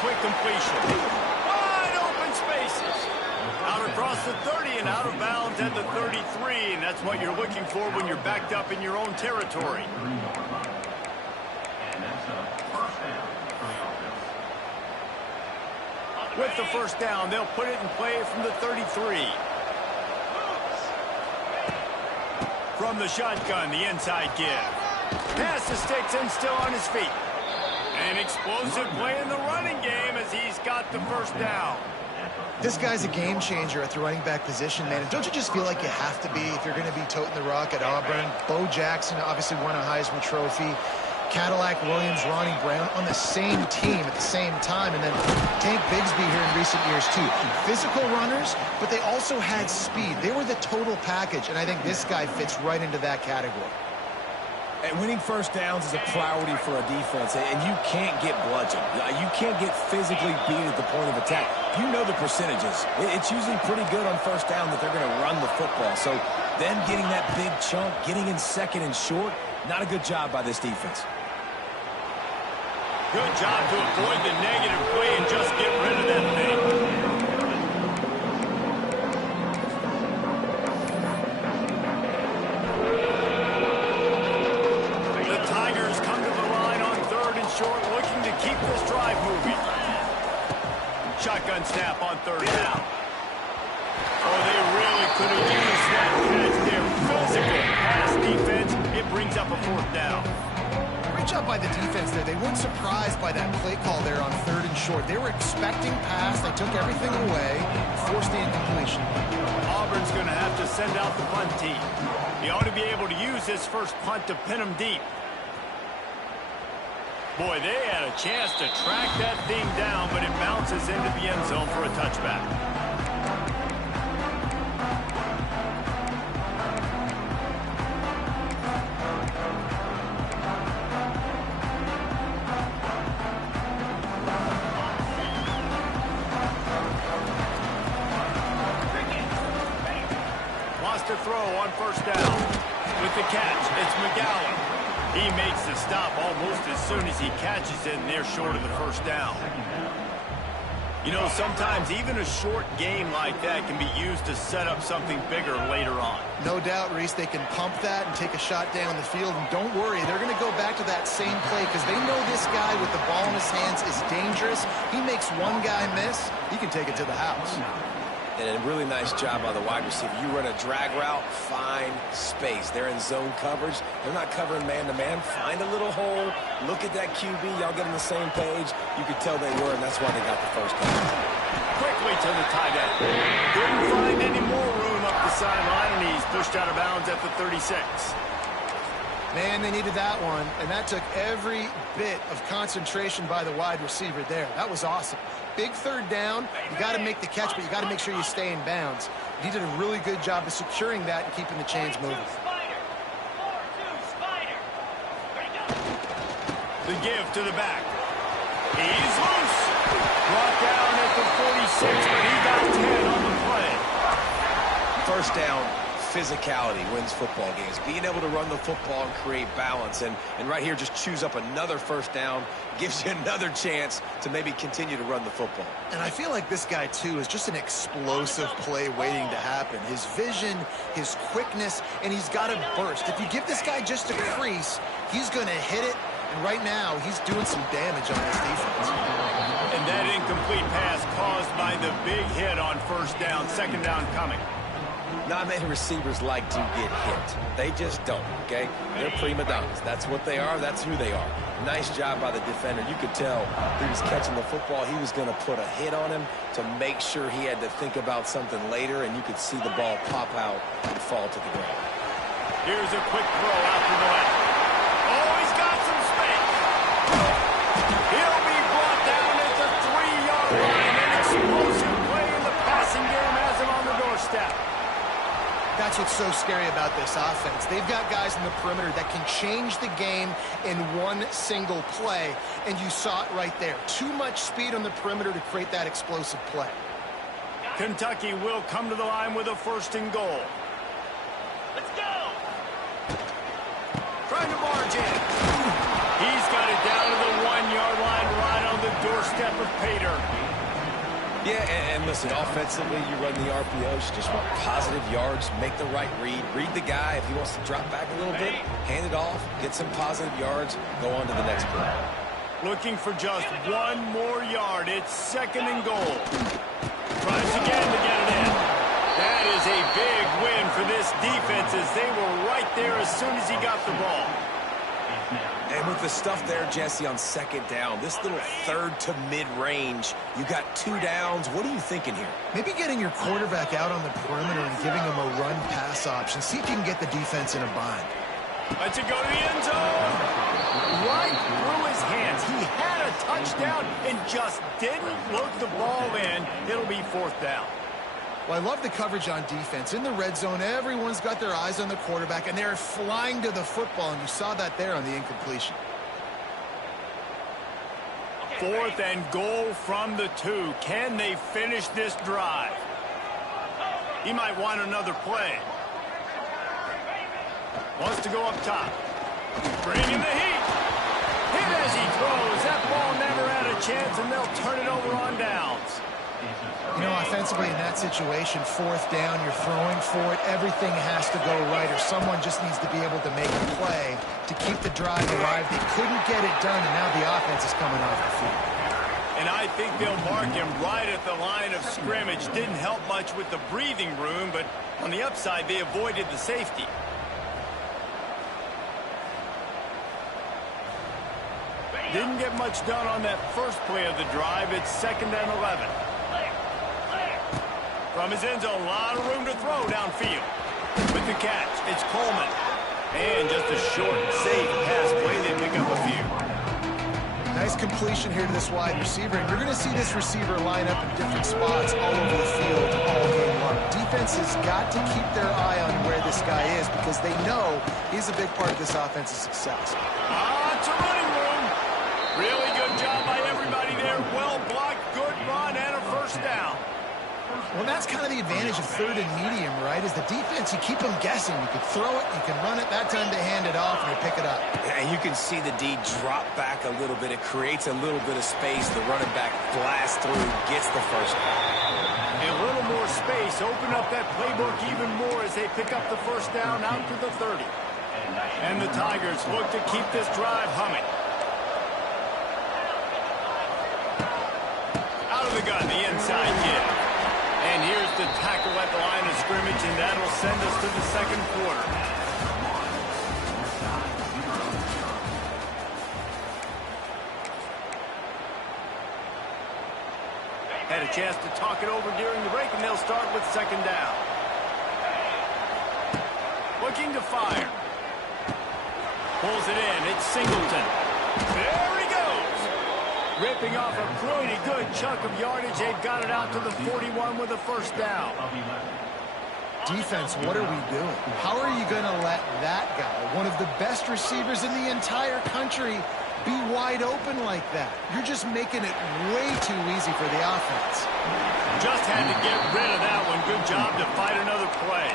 quick completion. Wide open spaces. Out across the 30 and out of bounds at the 33, and that's what you're looking for when you're backed up in your own territory. With the first down, they'll put it in play from the 33. From the shotgun, the inside give. Pass the sticks and still on his feet. An explosive play in the running game as he's got the first down. This guy's a game changer at the running back position, man. And don't you just feel like you have to be if you're going to be toting the rock at Auburn? Bo Jackson obviously won a Heisman Trophy. Cadillac Williams, Ronnie Brown on the same team at the same time. And then Tank Bigsby here in recent years, too. Physical runners, but they also had speed. They were the total package, and I think this guy fits right into that category. And winning first downs is a priority for a defense, and you can't get bludgeoned. You can't get physically beat at the point of attack. You know the percentages. It's usually pretty good on first down that they're going to run the football. So then getting that big chunk, getting in second and short, not a good job by this defense. Good job to avoid the negative play and just get rid of that thing. The Tigers come to the line on third and short, looking to keep this drive moving. Shotgun snap on third down. Oh, they really could have used that catch there. Physical pass defense. It brings up a fourth down. Great job by the defense there. They weren't surprised by that play call there on third and short. They were expecting pass. They took everything away, forced the incompletion. Auburn's going to have to send out the punt team. He ought to be able to use his first punt to pin him deep. Boy, they had a chance to track that thing down, but it bounces into the end zone for a touchback. To throw on first down. With the catch, it's McGowan. He makes the stop almost as soon as he catches it, and they're short of the first down. You know, sometimes even a short game like that can be used to set up something bigger later on. No doubt, Reese, they can pump that and take a shot down the field. And don't worry, they're going to go back to that same play because they know this guy with the ball in his hands is dangerous. He makes one guy miss, he can take it to the house. And a really nice job by the wide receiver. You run a drag route, find space. They're in zone coverage. They're not covering man-to-man. Find a little hole. Look at that QB. Y'all get on the same page. You could tell they were, and that's why they got the first down. Quickly to the tight end. Couldn't find any more room up the sideline, and he's pushed out of bounds at the 36. Man, they needed that one, and that took every bit of concentration by the wide receiver there. That was awesome. Big third down. You got to make the catch, but you got to make sure you stay in bounds. He did a really good job of securing that and keeping the chains moving. The give to the back. He's loose. Brought down at the 46, but he got 10 on the play. First down. Physicality wins football games. Being able to run the football and create balance. And right here, just choose up another first down. Gives you another chance to maybe continue to run the football. And I feel like this guy, too, is just an explosive play waiting to happen. His vision, his quickness, and he's got a burst. If you give this guy just a crease, he's going to hit it. And right now, he's doing some damage on this defense. And that incomplete pass caused by the big hit on first down. Second down coming. Not many receivers like to get hit. They just don't, okay? They're prima donnas. That's what they are. That's who they are. Nice job by the defender. You could tell he was catching the football. He was going to put a hit on him to make sure he had to think about something later, and you could see the ball pop out and fall to the ground. Here's a quick throw out to the left. Oh, he's got some space. He'll be brought down at the 3-yard line. An explosive play in the passing game has him on the doorstep. That's what's so scary about this offense. They've got guys in the perimeter that can change the game in one single play, and you saw it right there. Too much speed on the perimeter to create that explosive play. Kentucky will come to the line with a first and goal. Let's go! Trying to barge in. He's got it down to the 1-yard line right on the doorstep effort pay dirt. Yeah, and listen, offensively, you run the RPOs. You just want positive yards, make the right read. Read the guy. If he wants to drop back a little bit, hand it off, get some positive yards, go on to the next play. Looking for just one more yard. It's 2nd and goal. Tries again to get it in. That is a big win for this defense as they were right there as soon as he got the ball. And with the stuff there, Jesse, on 2nd down, this little 3rd to mid-range, you got 2 downs. What are you thinking here? Maybe getting your quarterback out on the perimeter and giving him a run-pass option. See if you can get the defense in a bind. Let's it go to the end zone. Right through his hands. He had a touchdown and just didn't look the ball in. It'll be 4th down. Well, I love the coverage on defense. In the red zone, everyone's got their eyes on the quarterback, and they're flying to the football, and you saw that there on the incompletion. 4th and goal from the 2. Can they finish this drive? He might want another play. Wants to go up top. Bringing the heat. Hit as he throws. That ball never had a chance, and they'll turn it over on downs. You know, offensively in that situation, 4th down, you're throwing for it. Everything has to go right, or someone just needs to be able to make a play to keep the drive alive. They couldn't get it done, and now the offense is coming off the field. And I think they'll mark him right at the line of scrimmage. Didn't help much with the breathing room, but on the upside, they avoided the safety. Didn't get much done on that first play of the drive. It's 2nd and 11. From his end zone, a lot of room to throw downfield. With the catch, it's Coleman. And just a short, safe pass play. They pick up a few. Nice completion here to this wide receiver, and you're going to see this receiver line up in different spots all over the field all game long. Defense has got to keep their eye on where this guy is because they know he's a big part of this offense's success. It's a running room. Really good job by everybody there. Well blocked, good run, and a 1st down. Well, that's kind of the advantage of 3rd and medium, right? Is the defense, you keep them guessing. You can throw it, you can run it. That time they hand it off and they pick it up. And you can see the D drop back a little bit. It creates a little bit of space. The running back blasts through, gets the 1st down. A little more space. Open up that playbook even more as they pick up the 1st down out to the 30. And the Tigers look to keep this drive humming. Out of the gun, the inside kid. And here's the tackle at the line of scrimmage, and that'll send us to the 2nd quarter. Had a chance to talk it over during the break, and they'll start with 2nd down. Looking to fire. Pulls it in. It's Singleton. There he goes. Ripping off a pretty good chunk of yardage. They've got it out to the 41 with a 1st down. Defense, what are we doing? How are you going to let that guy, one of the best receivers in the entire country, be wide open like that? You're just making it way too easy for the offense. Just had to get rid of that one. Good job to fight another play.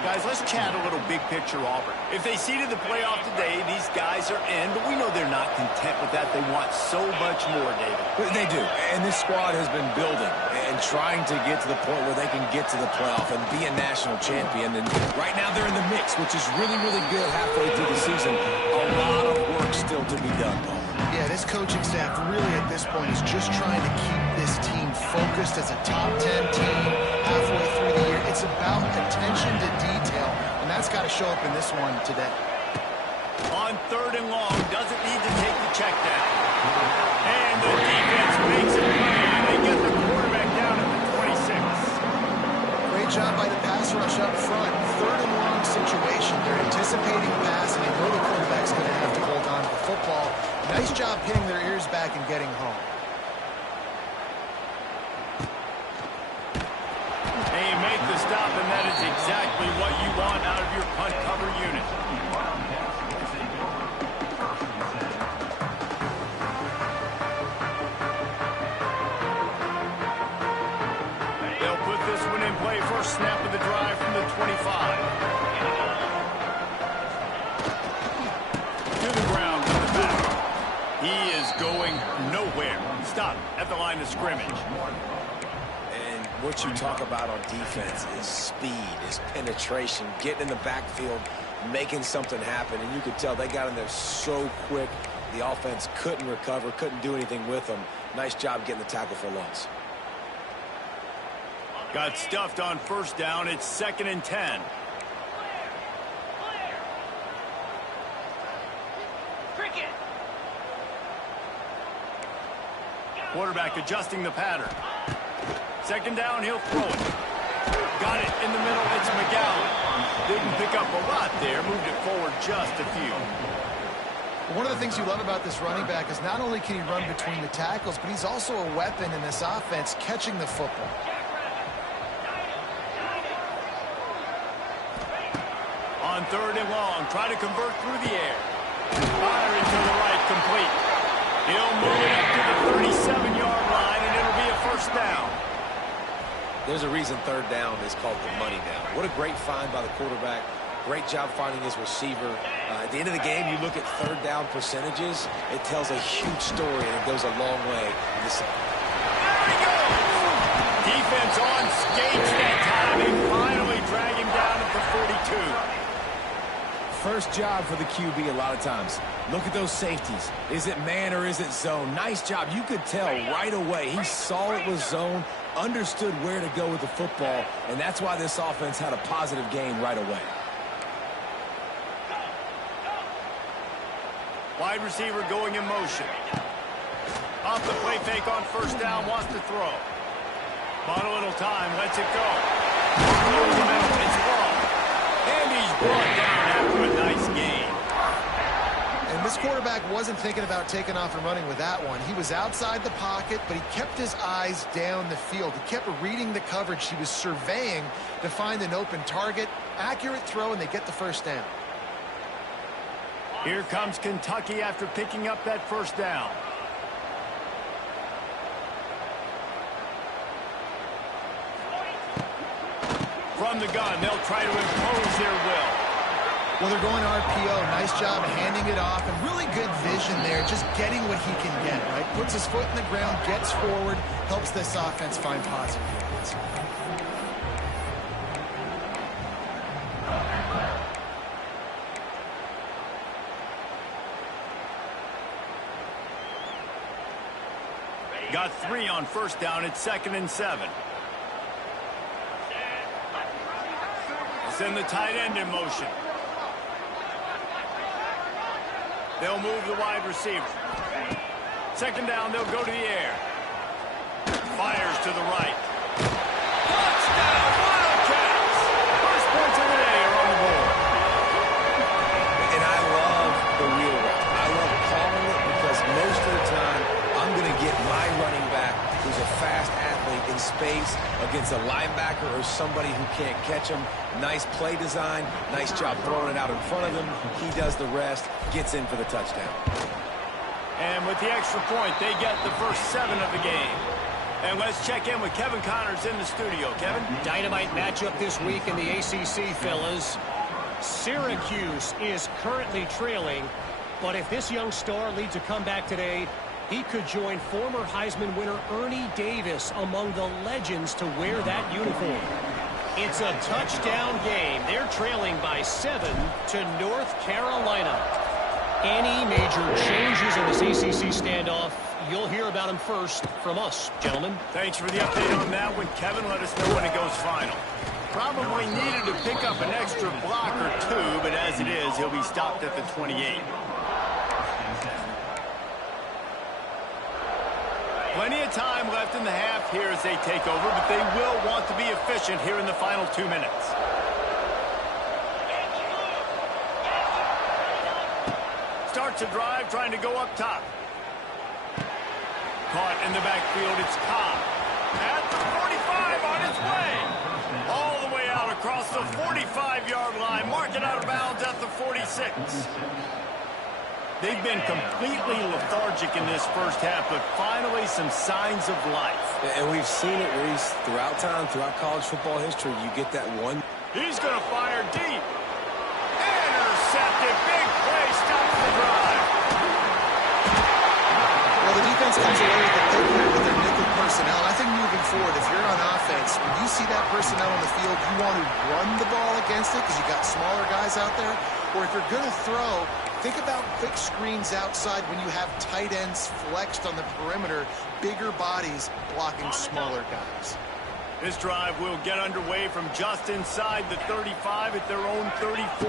Guys, let's chat a little big picture Auburn. If they seeded the playoff today, these guys are in, but we know they're not content with that. They want so much more, David. They do, and this squad has been building and trying to get to the point where they can get to the playoff and be a national champion. And right now they're in the mix, which is really, really good halfway through the season. A lot of work still to be done, Paul. Yeah, this coaching staff really at this point is just trying to keep this team focused as a top 10 team halfway through the year. It's about attention to detail, and that's got to show up in this one today. On 3rd and long, doesn't need to take the check down. And the defense makes it play, and they get the quarterback down at the 26. Great job by the pass rush up front. 3rd and long situation. They're anticipating pass, and they know the quarterback's going to have to hold on to the football. Nice job pinning their ears back and getting home. They make the stop, and that is exactly what you want out of your punt cover unit. They'll put this one in play. First snap of the drive from the 25. To the ground with the back. He is going nowhere. stop at the line of scrimmage. And what you talk about on defense is speed, is penetration, getting in the backfield, making something happen. And you could tell they got in there so quick. The offense couldn't recover, couldn't do anything with them. Nice job getting the tackle for loss. Got stuffed on first down. It's 2nd and 10. Quarterback adjusting the pattern. 2nd down, he'll throw it. Got it in the middle. It's McGowan. Didn't pick up a lot there. Moved it forward just a few. One of the things you love about this running back is not only can he run between the tackles, but he's also a weapon in this offense catching the football. On 3rd and long, try to convert through the air. Firing to the right, complete. He'll move it up to the 37-yard line, and it'll be a first down. There's a reason 3rd down is called the money down. What a great find by the quarterback. Great job finding his receiver. At the end of the game, you look at 3rd down percentages. It tells a huge story, and it goes a long way. There he goes! Defense on skates that time. They finally drag him down at the 42. First job for the QB a lot of times. Look at those safeties. Is it man or is it zone? Nice job. You could tell right away. He saw it was zone, understood where to go with the football, and that's why this offense had a positive gain right away. Wide receiver going in motion. Off the play fake on first down, wants to throw. Bought a little time, lets it go. Over the middle, it's long. And he's brought down after a nice gain. And this quarterback wasn't thinking about taking off and running with that one. He was outside the pocket, but he kept his eyes down the field. He kept reading the coverage. He was surveying to find an open target. Accurate throw, and they get the first down. Here comes Kentucky after picking up that first down. From the gun, they'll try to impose their will. Well, they're going RPO. Nice job handing it off, and really good vision there, just getting what he can get, right? Puts his foot in the ground, gets forward, helps this offense find positive units. Got 3 on first down. It's 2nd and 7. Send the tight end in motion. They'll move the wide receiver. 2nd down, they'll go to the air. Fires to the right. Touchdown, Wildcats! First points of the day are on the board. And I love the wheel route. I love calling it because most of the time, I'm going to get my running back, who's a fast athlete, in space against a linebacker or somebody who can't catch him. Nice play design, nice job throwing it out in front of him. He does the rest, gets in for the touchdown. And with the extra point, they get the first 7 of the game. And let's check in with Kevin Connors in the studio. Kevin? Dynamite matchup this week in the ACC, fellas. Syracuse is currently trailing, but if this young star leads a comeback today, he could join former Heisman winner Ernie Davis among the legends to wear that uniform. It's a touchdown game. They're trailing by 7 to North Carolina. Any major changes in this ACC standoff, you'll hear about them first from us, gentlemen. Thanks for the update on that one, Kevin. Let us know when it goes final. Probably needed to pick up an extra block or 2, but as it is, he'll be stopped at the 28. Plenty of time left in the half here as they take over, but they will want to be efficient here in the final 2 minutes. Starts a drive, trying to go up top. Caught in the backfield, it's Cobb. At the 45 on its way. All the way out across the 45-yard line. Mark it out of bounds at the 46. They've been completely lethargic in this first half, but finally some signs of life. And we've seen it, Reese, throughout time, throughout college football history. You get that one. He's going to fire deep. Intercepted. Big play. Stops the drive. Well, the defense comes away with the pick here with their nickel personnel. I think moving forward, if you're on offense, when you see that personnel on the field, you want to run the ball against it because you got smaller guys out there. Or if you're going to throw, think about quick screens outside when you have tight ends flexed on the perimeter, bigger bodies blocking smaller guys. This drive will get underway from just inside the 35 at their own 34.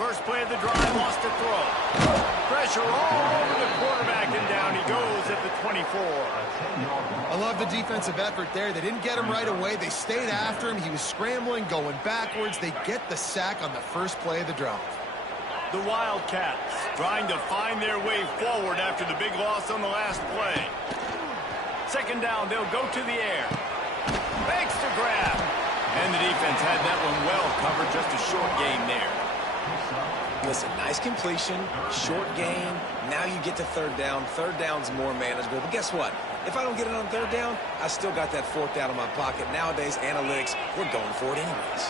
First play of the drive, lost a throw. Pressure all over the quarterback, and down he goes at the 24. I love the defensive effort there. They didn't get him right away. They stayed after him. He was scrambling, going backwards. They get the sack on the first play of the drive. The Wildcats trying to find their way forward after the big loss on the last play. Second down, they'll go to the air. Makes the grab. And the defense had that one well covered, just a short gain there. Listen, nice completion, short gain. Now you get to third down. Third down's more manageable. But guess what? If I don't get it on third down, I still got that fourth down in my pocket. Nowadays, analytics, we're going for it anyways.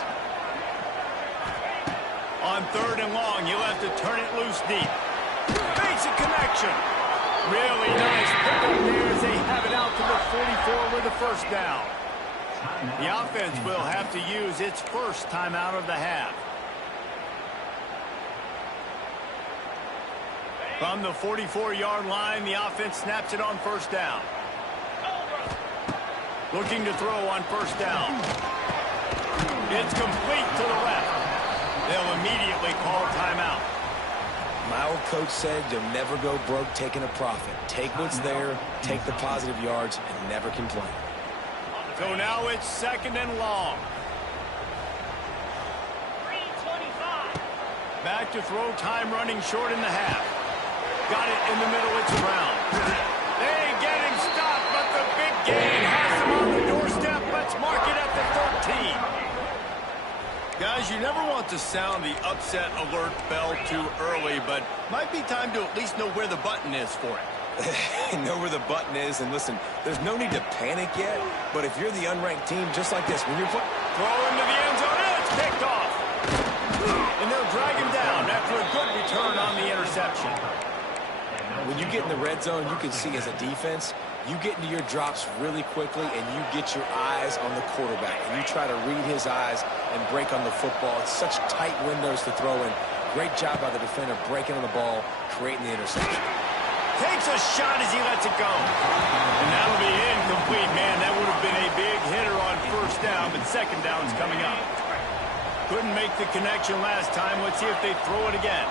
On third and long, you'll have to turn it loose deep. Basic connection. Really nice pickup there as they have it out to the 44 with the first down. The offense will have to use its first timeout of the half. From the 44-yard line, the offense snaps it on first down. Looking to throw on first down. It's complete to the left. They'll immediately call timeout. My old coach said you'll never go broke taking a profit. Take what's there, take the positive yards, and never complain. So now it's second and long. Back to throw, time running short in the half. Got it in the middle, it's around. They ain't getting stopped, but the big gain has them on the doorstep. Let's mark it at the 13. Guys, you never want to sound the upset alert bell too early, but might be time to at least know where the button is for it. Know where the button is, and listen, there's no need to panic yet, but if you're the unranked team, just like this, when you're throw into the end zone, and it's picked off. And they'll drag him down after a good return on the interception. When you get in the red zone, you can see as a defense, you get into your drops really quickly and you get your eyes on the quarterback. And you try to read his eyes and break on the football. It's such tight windows to throw in. Great job by the defender breaking on the ball, creating the interception. Takes a shot as he lets it go. And that'll be incomplete, man. That would have been a big hitter on first down, but second down's coming up. Couldn't make the connection last time. Let's see if they throw it again.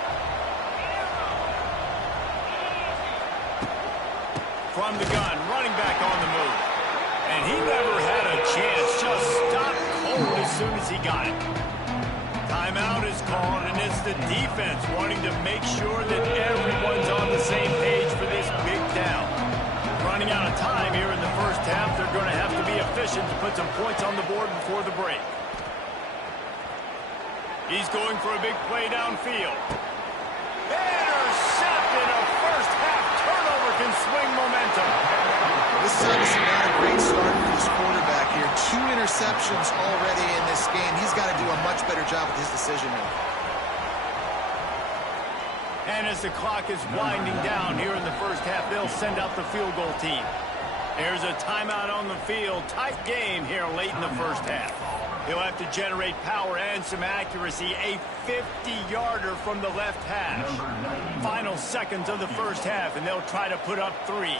From the gun, running back on the move. And he never had a chance, just stopped cold as soon as he got it. Timeout is called, and it's the defense wanting to make sure that everyone's on the same page for this big down. Running out of time here in the first half, they're going to have to be efficient to put some points on the board before the break. He's going for a big play downfield. Intercepted, a first half turnover can swing momentum. This is obviously not a great start for this quarterback here. 2 interceptions already in this game. He's got to do a much better job with his decision making. And as the clock is winding down here in the first half, they'll send out the field goal team. There's a timeout on the field. Tight game here late in the first half. He'll have to generate power and some accuracy. A 50-yarder from the left hash. Final seconds of the first half, and they'll try to put up 3.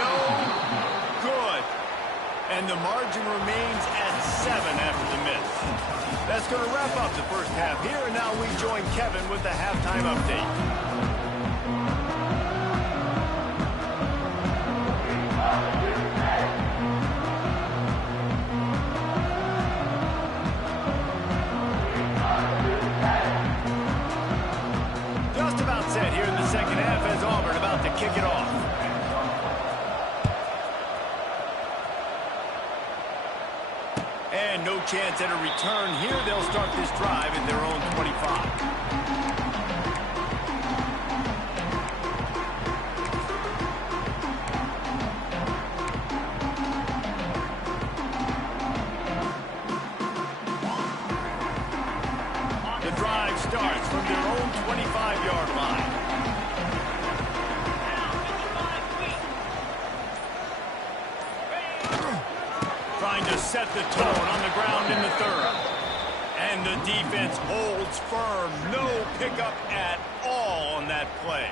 No good. And the margin remains at 7 after the miss. That's going to wrap up the first half here, and now we join Kevin with the halftime update. Just about set here in the second half as Auburn about to kick it off. And no chance at a return here. They'll start this drive at their own 25. The drive starts set the tone on the ground in the third. And the defense holds firm. No pickup at all on that play.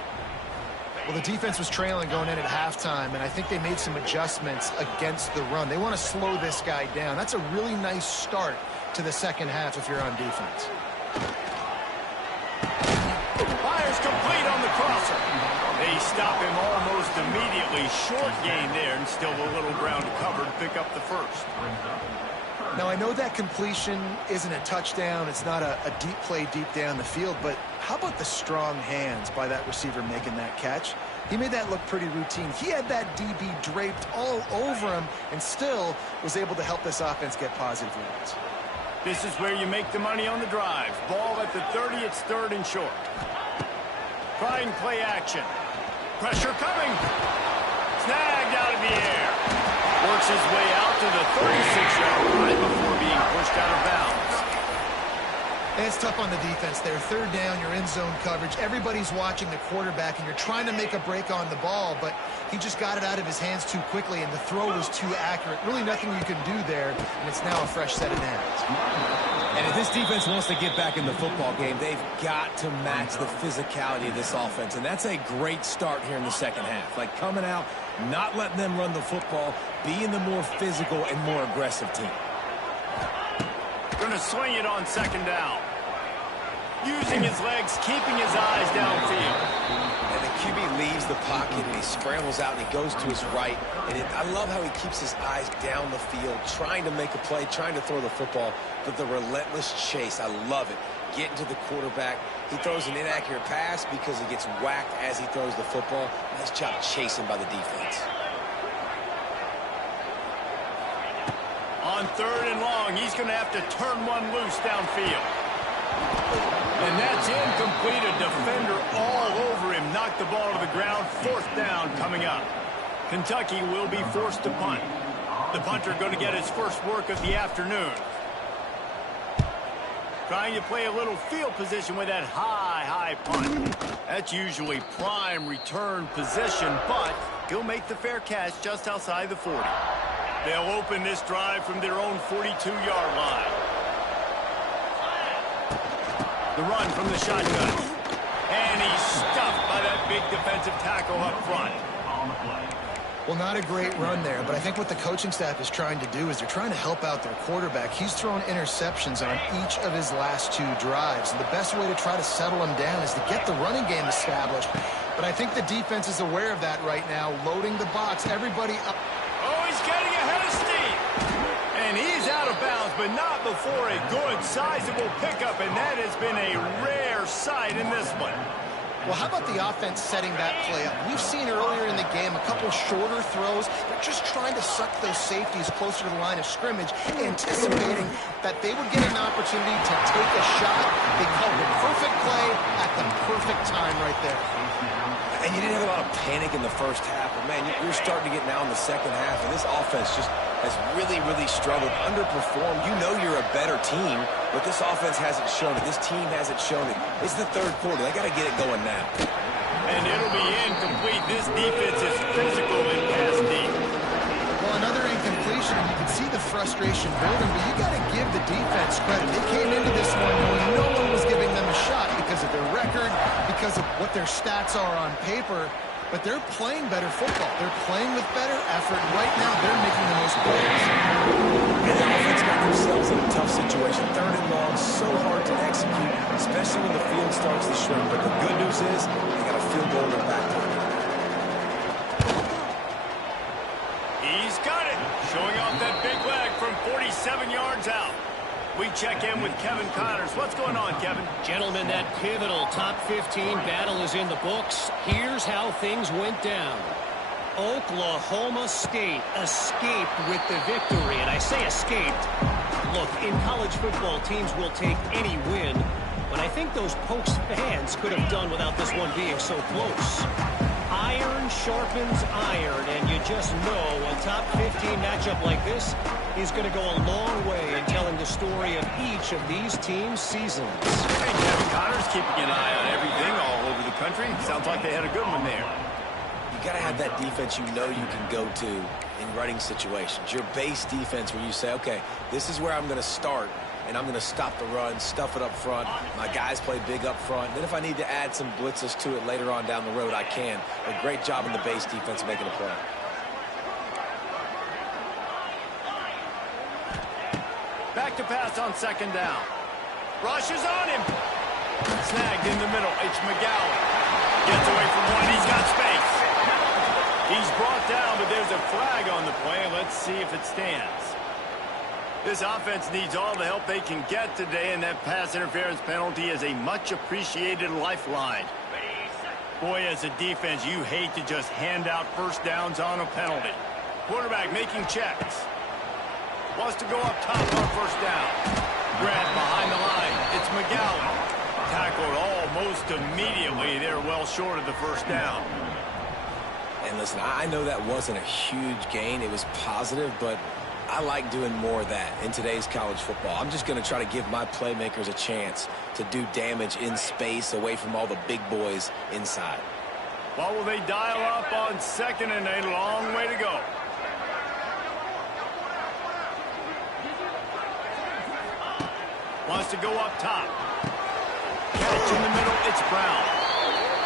Well, the defense was trailing going in at halftime, and I think they made some adjustments against the run. They want to slow this guy down. That's a really nice start to the second half if you're on defense. Fires complete on the crosser. They stop him almost immediately. Short gain there, and still a little ground covered. Pick up the first. Now, I know that completion isn't a touchdown. It's not a deep play deep down the field, but how about the strong hands by that receiver making that catch? He made that look pretty routine. He had that DB draped all over him and still was able to help this offense get positive yards. This is where you make the money on the drive. Ball at the 30, it's third and short. Trying play action. Pressure coming. Snagged out of the air. Works his way out to the 36-yard line before being pushed out of bounds. And it's tough on the defense there. Third down, you're in zone coverage. Everybody's watching the quarterback, and you're trying to make a break on the ball, but he just got it out of his hands too quickly, and the throw was too accurate. Really nothing you can do there, and it's now a fresh set of downs. And if this defense wants to get back in the football game, they've got to match the physicality of this offense, and that's a great start here in the second half. Like coming out, not letting them run the football, being the more physical and more aggressive team. Going to swing it on second down. Using his legs, keeping his eyes downfield. And the QB leaves the pocket and he scrambles out and he goes to his right. And I love how he keeps his eyes down the field, trying to make a play, trying to throw the football, but the relentless chase, I love it. Getting to the quarterback. He throws an inaccurate pass because he gets whacked as he throws the football. Nice job chasing by the defense. On third and long, he's going to have to turn one loose downfield. And that's incomplete. A defender all over him. Knocked the ball to the ground. Fourth down coming up. Kentucky will be forced to punt. The punter going to get his first work of the afternoon. Trying to play a little field position with that high punt. That's usually prime return position, but he'll make the fair catch just outside the 40. They'll open this drive from their own 42-yard line. The run from the shotgun. And he's stuffed by that big defensive tackle up front. Well, not a great run there, but I think what the coaching staff is trying to do is they're trying to help out their quarterback. He's thrown interceptions on each of his last two drives, and the best way to try to settle him down is to get the running game established. But I think the defense is aware of that right now, loading the box, everybody up. Oh, he's getting ahead of steam. And he's out of bounds, but not before a good, sizable pickup, and that has been a rare sight in this one. Well, how about the offense setting that play up? We've seen earlier in the game a couple shorter throws. They're just trying to suck those safeties closer to the line of scrimmage, anticipating that they would get an opportunity to take a shot. They called the perfect play at the perfect time right there. And you didn't have a lot of panic in the first half, but man, you're starting to get now in the second half, and this offense just has really struggled, underperformed. You know you're a better team, but this offense hasn't shown it. This team hasn't shown it. It's the third quarter. They got to get it going now. And it'll be incomplete. This defense is physical in pass deep. Well, another incompletion, and you can see the frustration building, but you got to give the defense credit. They came into this one knowing no one was giving them a shot because of their record, because of what their stats are on paper. But they're playing better football. They're playing with better effort. Right now, they're making the most plays. And the offense got themselves in a tough situation. Third and long, so hard to execute, especially when the field starts to shrink. But the good news is they got a field goal in their back pocket. He's got it. Showing off that big leg from 47 yards out. We check in with Kevin Connors. What's going on, Kevin? Gentlemen, that pivotal top 15 battle is in the books. Here's how things went down. Oklahoma State escaped with the victory. And I say escaped. Look, in college football, teams will take any win. But I think those Pokes fans could have done without this one being so close. Iron sharpens iron, and you just know a top 15 matchup like this is going to go a long way in telling the story of each of these teams' seasons. Hey, Kevin Connors keeping an eye on everything all over the country. Sounds like they had a good one there. You got to have that defense you know you can go to in running situations. Your base defense where you say, okay, this is where I'm going to start, and I'm going to stop the run, stuff it up front. My guys play big up front. Then if I need to add some blitzes to it later on down the road, I can. A great job in the base defense making a play. Back to pass on second down. Rush is on him. Snagged in the middle. It's McGowan. Gets away from one. He's got space. He's brought down, but there's a flag on the play. Let's see if it stands. This offense needs all the help they can get today, and that pass interference penalty is a much-appreciated lifeline. Boy, as a defense, you hate to just hand out first downs on a penalty. Quarterback making checks. Wants to go up top on first down. Grant behind the line. It's McGowan. Tackled almost immediately. They're well short of the first down. And listen, I know that wasn't a huge gain. It was positive, but I like doing more of that in today's college football. I'm just going to try to give my playmakers a chance to do damage in space away from all the big boys inside. What will they dial up on second and a long way to go? Wants to go up top. Catch in the middle. It's Brown.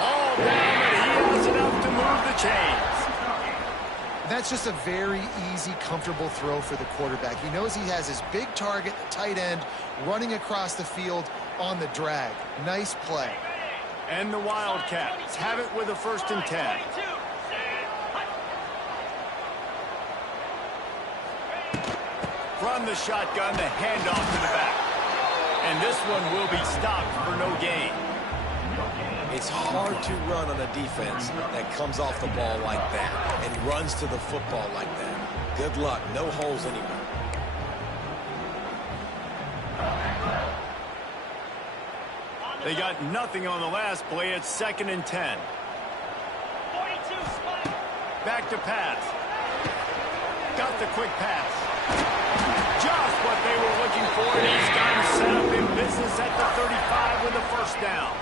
All down, and he has enough to move the chains. That's just a very easy, comfortable throw for the quarterback. He knows he has his big target, the tight end, running across the field on the drag. Nice play. And the Wildcats have it with a 1st and 10. From the shotgun, the handoff to the back. And this one will be stopped for no gain. It's hard to run on a defense that comes off the ball like that and runs to the football like that. Good luck. No holes anywhere. They got nothing on the last play. It's 2nd and 10. Back to pass. Got the quick pass. Just what they were looking for, and he's got him set up in business at the 35 with a first down.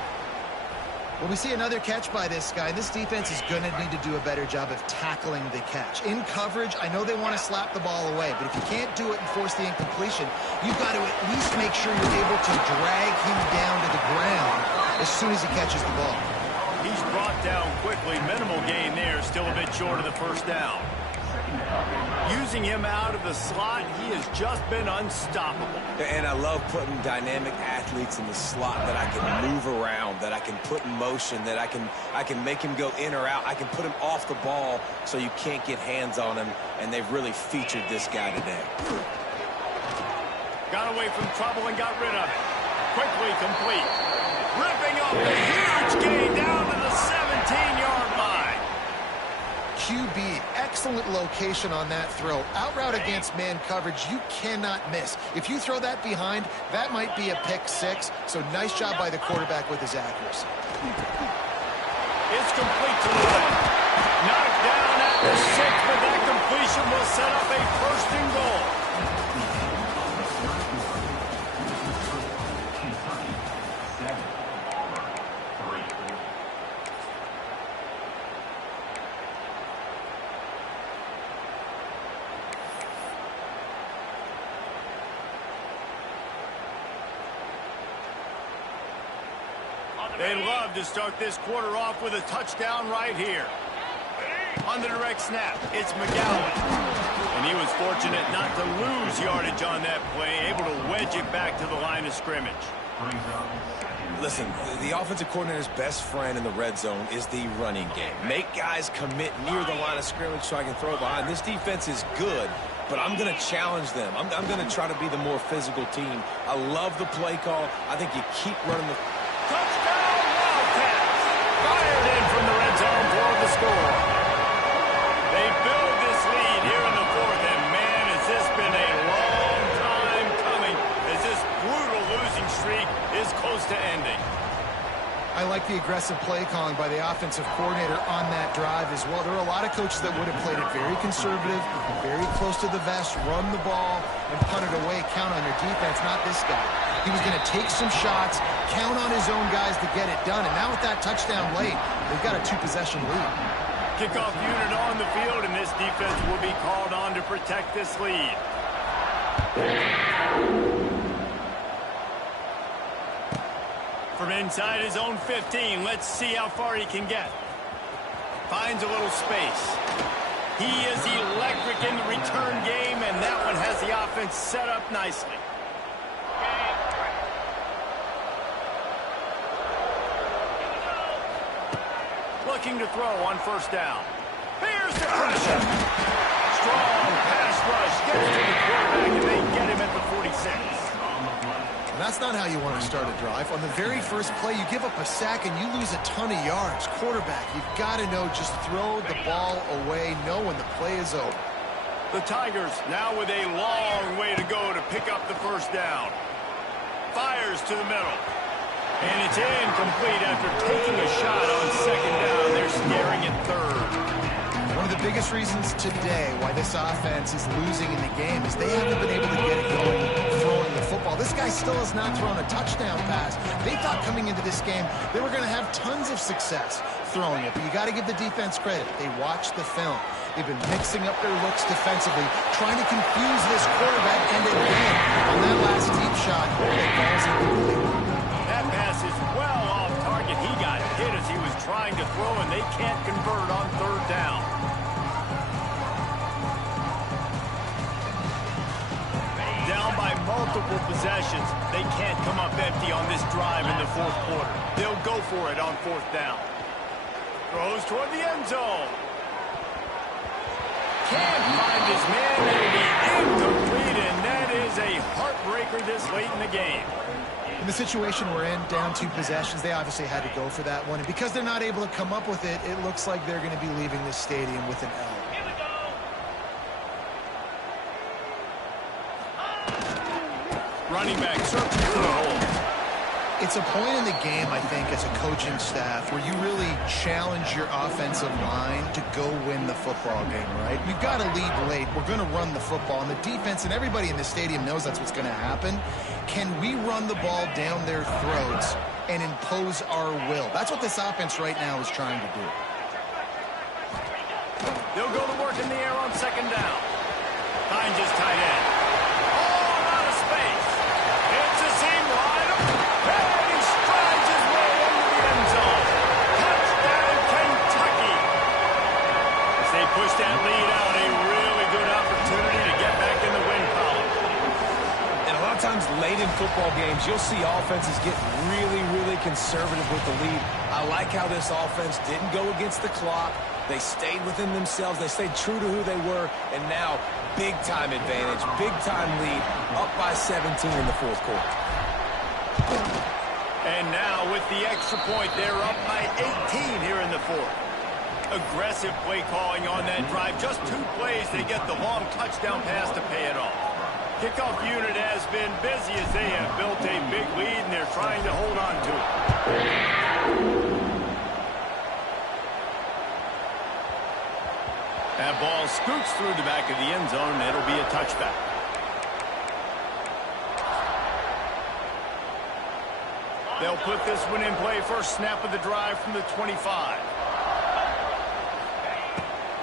Well, we see another catch by this guy. This defense is going to need to do a better job of tackling the catch. In coverage, I know they want to slap the ball away, but if you can't do it and force the incompletion, you've got to at least make sure you're able to drag him down to the ground as soon as he catches the ball. He's brought down quickly. Minimal gain there. Still a bit short of the first down. Using him out of the slot, he has just been unstoppable. And I love putting dynamic athletes in the slot that I can move around, that I can put in motion, that I can make him go in or out. I can put him off the ball so you can't get hands on him, and they've really featured this guy today. Got away from trouble and got rid of it. Quickly complete. Ripping up the huge gain down to the 17-yard line. QB, excellent location on that throw. Out route against man coverage, you cannot miss. If you throw that behind, that might be a pick six. So nice job by the quarterback with his accuracy. It's complete to the left. Knocked down at the 6, but that completion will set up a 1st and goal. They'd love to start this quarter off with a touchdown right here. On the direct snap, it's McGowan. And he was fortunate not to lose yardage on that play, able to wedge it back to the line of scrimmage. Listen, the offensive coordinator's best friend in the red zone is the running game. Make guys commit near the line of scrimmage so I can throw it behind. This defense is good, but I'm going to challenge them. I'm going to try to be the more physical team. I love the play call. I think you keep running the... Touchdown, Wildcats! Fired in from the red zone for the score. They build this lead here in the 4th, and man, has this been a long time coming as this brutal losing streak is close to ending. I like the aggressive play calling by the offensive coordinator on that drive as well. There are a lot of coaches that would have played it very conservative, very close to the vest, run the ball, and punt it away. Count on your defense, not this guy. He was going to take some shots, count on his own guys to get it done. And now with that touchdown late, they've got a 2-possession lead. Kickoff unit on the field, and this defense will be called on to protect this lead. From inside his own 15, let's see how far he can get. Finds a little space. He is electric in the return game, and that one has the offense set up nicely. Looking to throw on first down. Here's the pressure. Strong pass rush. Gets to the quarterback, and they get him at the 46. And that's not how you want to start a drive. On the very first play, you give up a sack and you lose a ton of yards. Quarterback, you've got to know, just throw the ball away, know when the play is over. The Tigers now with a long way to go to pick up the first down. Fires to the middle. And it's incomplete after taking a shot on second down. They're staring at third. One of the biggest reasons today why this offense is losing in the game is they haven't been able to get it going throwing the football. This guy still has not thrown a touchdown pass. They thought coming into this game they were going to have tons of success throwing it, but you got to give the defense credit. They watched the film. They've been mixing up their looks defensively, trying to confuse this quarterback, and again, on that last deep shot, it falls incomplete. That pass is well off target. He got hit as he was trying to throw, and they can't convert on third down. Down by multiple possessions. They can't come up empty on this drive in the fourth quarter. They'll go for it on fourth down. Throws toward the end zone. Can't find his man. It'll be incomplete, and that is a heartbreaker this late in the game. In the situation we're in, down 2 possessions, they obviously had to go for that one. And because they're not able to come up with it, it looks like they're going to be leaving this stadium with an L. Running back searching for the hole. It's a point in the game, I think, as a coaching staff, where you really challenge your offensive line to go win the football game, right? You've got to lead late. We're going to run the football, and the defense and everybody in the stadium knows that's what's going to happen. Can we run the ball down their throats and impose our will? That's what this offense right now is trying to do. They'll go to work in the air on second down. Finds his tight end. Oh, out of space. It's a seam wide open. And he strides his way into the end zone. Touchdown, Kentucky. As they push that lead out, a really good opportunity to get back in the win column. And a lot of times late in football games, you'll see offenses get really, really conservative with the lead. I like how this offense didn't go against the clock. They stayed within themselves. They stayed true to who they were. And now, big-time advantage, big-time lead, up by 17 in the fourth quarter. And now, with the extra point, they're up by 18 here in the fourth. Aggressive play calling on that drive. Just 2 plays, they get the long touchdown pass to pay it off. Kickoff unit has been busy as they have built a big lead, and they're trying to hold on to it. That ball scoots through the back of the end zone, and it'll be a touchback. They'll put this one in play. First snap of the drive from the 25.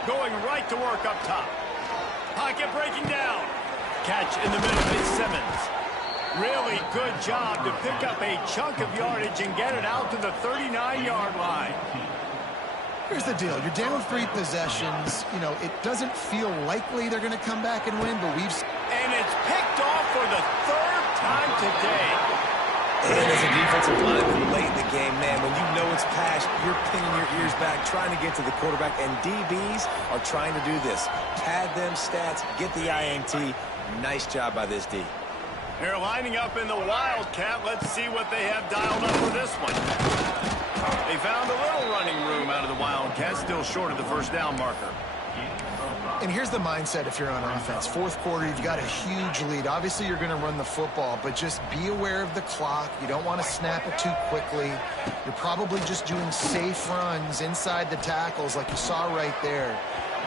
Going right to work up top. Pocket breaking down. Catch in the middle. It's Simmons. Really good job to pick up a chunk of yardage and get it out to the 39-yard line. Here's the deal. You're down 3 possessions. You know, it doesn't feel likely they're going to come back and win, but And it's picked off for the 3rd time today. And as a defensive lineman late in the game, man, when you know it's passed, you're pinning your ears back, trying to get to the quarterback, and DBs are trying to do this. Pad them stats, get the INT. Nice job by this D. They're lining up in the Wildcat. Let's see what they have dialed up for this one. They found a little running room out of the Wildcat, still short of the first down marker. And here's the mindset if you're on offense. Fourth quarter, you've got a huge lead. Obviously, you're going to run the football, but just be aware of the clock. You don't want to snap it too quickly. You're probably just doing safe runs inside the tackles like you saw right there.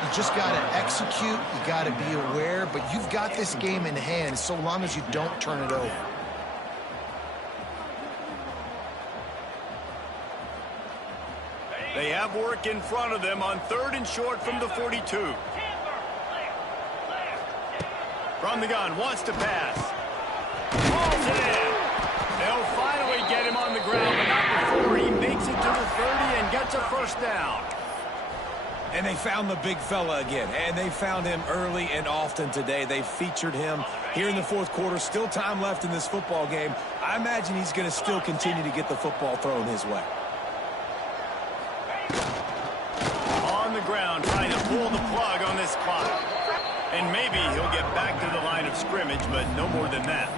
You just got to execute. You got to be aware, but you've got this game in hand so long as you don't turn it over. They have work in front of them on 3rd and short from the 42. From the gun, wants to pass. Pulls it in. They'll finally get him on the ground, but not before he makes it to the 30 and gets a first down. And they found the big fella again, and they found him early and often today. They featured him here in the 4th quarter. Still time left in this football game. I imagine he's going to still continue to get the football thrown his way. On the ground, trying to pull the plug on this clock. And maybe he'll get back to the line of scrimmage, but no more than that.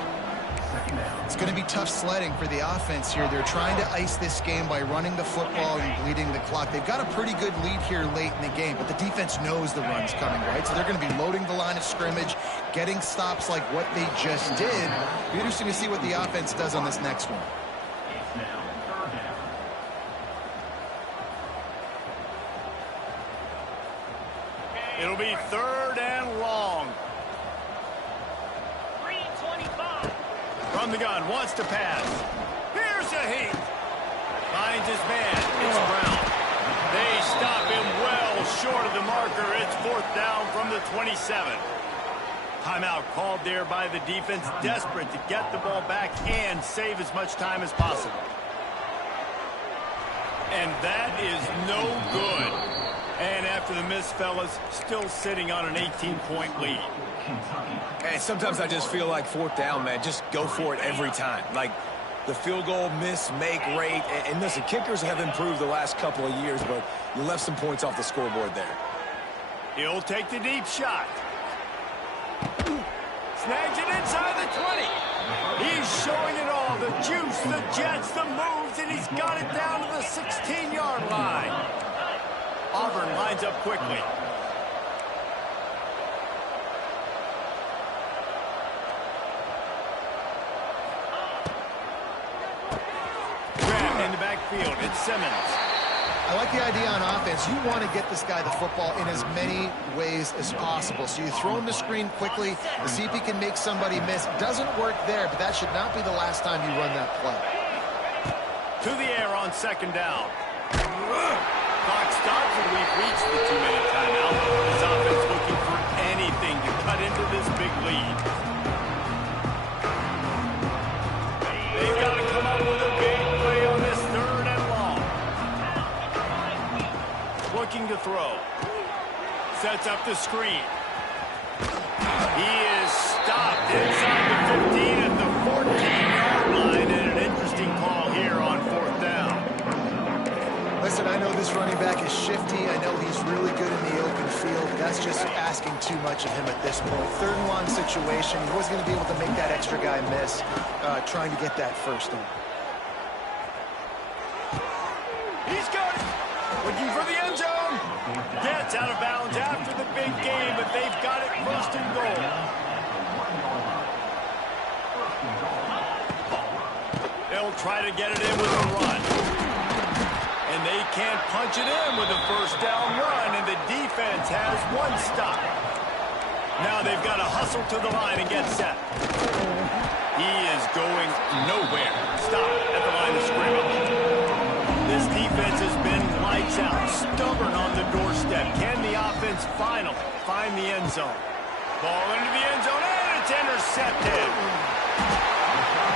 It's going to be tough sledding for the offense here. They're trying to ice this game by running the football and bleeding the clock. They've got a pretty good lead here late in the game, but the defense knows the run's coming, right? So they're going to be loading the line of scrimmage, getting stops like what they just did. It'll be interesting to see what the offense does on this next one. It'll be 3rd and long. From the gun, wants to pass. Here's a heat. Finds his man. It's Brown. They stop him well short of the marker. It's 4th down from the 27. Timeout called there by the defense, desperate to get the ball back and save as much time as possible. And that is no good. And after the miss, fellas, still sitting on an 18-point lead. And sometimes I just feel like 4th down, man. Just go for it every time. Like the field goal miss-make rate. And listen, kickers have improved the last couple of years, but you left some points off the scoreboard there. He'll take the deep shot. Snags it inside the 20. He's showing it all. The juice, the jets, the moves, and he's got it down to the 16-yard line. Auburn lines up quickly. Grabbed in the backfield. It's Simmons. I like the idea on offense. You want to get this guy the football in as many ways as possible. So you throw him the screen quickly to see if he can make somebody miss. Doesn't work there, but that should not be the last time you run that play. To the air on 2nd down. Clock stops and we've reached the 2-minute timeout. This offense looking for anything to cut into this big lead. They've got to come up with a big play on this 3rd and long. Looking to throw. Sets up the screen. He is stopped inside the 15 at the 14-yard line, and an interesting call here on 4th down. Listen, I know this running back is shifty. I know he's really good in the open field. That's just asking too much of him at this point. 3rd and long situation. He wasn't going to be able to make that extra guy miss, trying to get that first down. He's good. Looking for the end zone. Gets out of bounds after the big game, but they've got it 1st and goal. They'll try to get it in with a run. And they can't punch it in with a 1st down run, and the defense has 1 stop. Now they've got to hustle to the line and get set. He is going nowhere. Stop at the line of scrimmage. This defense has been lights out, stubborn on the doorstep. Can the offense finally find the end zone? Ball into the end zone, and it's intercepted.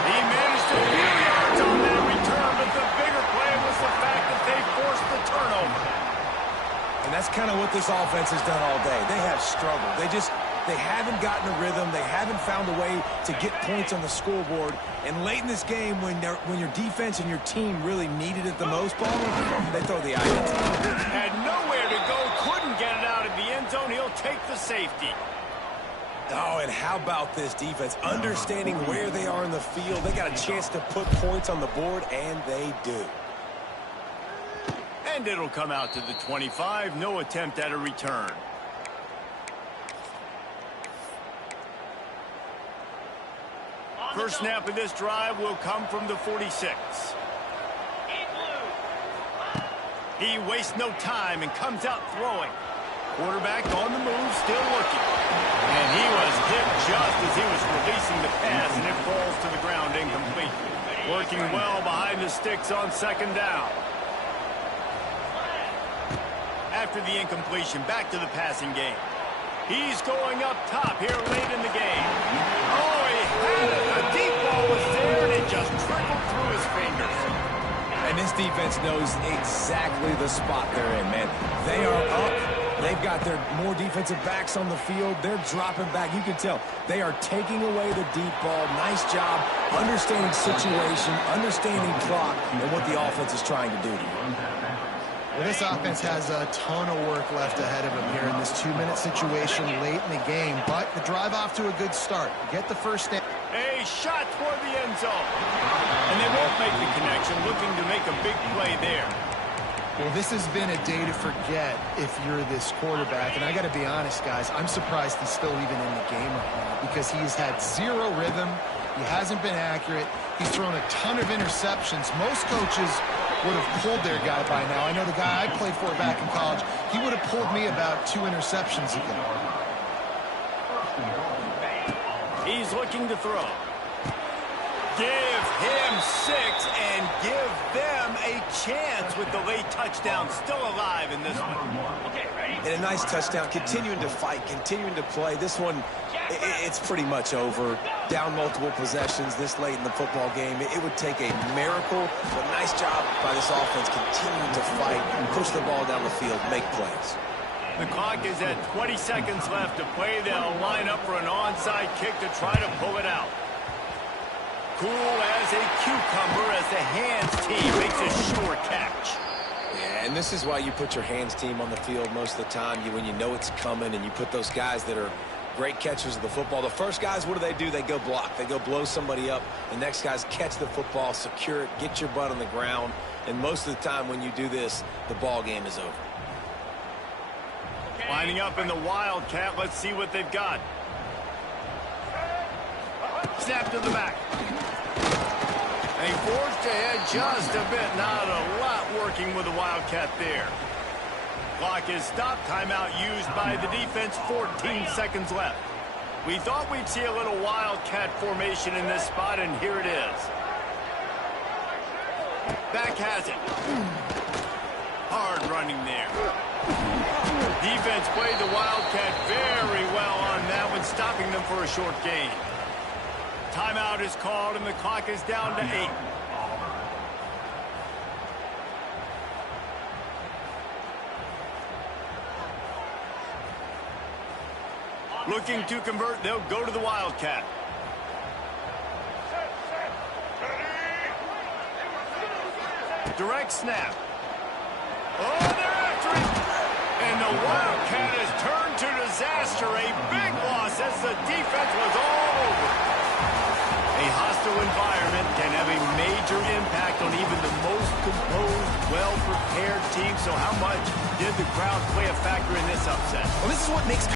He managed a few yards on that return, but the bigger play was the fact that they forced the turnover. And that's kind of what this offense has done all day. They have struggled. They haven't gotten a rhythm. They haven't found a way to get points on the scoreboard. And late in this game, when your defense and your team really needed it the most, Paul, they throw the eye. Had nowhere to go, couldn't get it out of the end zone. He'll take the safety. Oh, and how about this defense? Understanding where they are in the field. They got a chance to put points on the board, and they do. And it'll come out to the 25. No attempt at a return. First snap of this drive will come from the 46. He wastes no time and comes out throwing. Quarterback on the move, still looking. And he was hit just as he was releasing the pass, and it falls to the ground incomplete. Working well behind the sticks on 2nd down. after the incompletion. Back to the passing game. He's going up top here late in the game. Oh, he had it. The deep ball was there, and it just trickled through his fingers. And this defense knows exactly the spot they're in, man. They are up. They've got their more defensive backs on the field. They're dropping back. You can tell they are taking away the deep ball. Nice job understanding situation, understanding clock, and what the offense is trying to do to you. Well, this offense has a ton of work left ahead of them here in this 2-minute situation late in the game, but the drive off to a good start. Get the first down. A shot toward the end zone. And they won't make the connection, looking to make a big play there. Well, this has been a day to forget if you're this quarterback. And I got to be honest, guys, I'm surprised he's still even in the game right now because he's had zero rhythm. He hasn't been accurate. He's thrown a ton of interceptions. Most coaches would have pulled their guy by now. I know the guy I played for back in college, he would have pulled me about 2 interceptions ago. He's looking to throw. Give him 6 and give them a chance with the late touchdown still alive in this one. Okay, ready? And a nice touchdown, continuing to fight, continuing to play. This one, it's pretty much over. Down multiple possessions this late in the football game. It would take a miracle, but nice job by this offense continuing to fight, push the ball down the field, make plays. The clock is at 20 seconds left to play. They'll line up for an onside kick to try to pull it out. Cool as a cucumber as the hands team makes a sure catch. Yeah, and this is why you put your hands team on the field most of the time. When you know it's coming and you put those guys that are great catchers of the football. The first guys, what do? They go block. They go blow somebody up. The next guys catch the football, secure it, get your butt on the ground. And most of the time when you do this, the ball game is over. Lining up in the Wildcat. Let's see what they've got. Snap to the back. And he forced ahead just a bit. Not a lot working with the Wildcat there. Clock is stopped. Timeout used by the defense. 14 seconds left. We thought we'd see a little Wildcat formation in this spot, and here it is. Back has it. Hard running there. Defense played the Wildcat very well on that one, stopping them for a short gain. Timeout is called, and the clock is down to 8. Looking to convert, they'll go to the Wildcat. Direct snap. Oh, they're after him. And the Wildcat has turned to disaster. A big loss as the defense was all over. A hostile environment can have a major impact on even the most composed, well-prepared team. So how much did the crowd play a factor in this upset? Well, this is what makes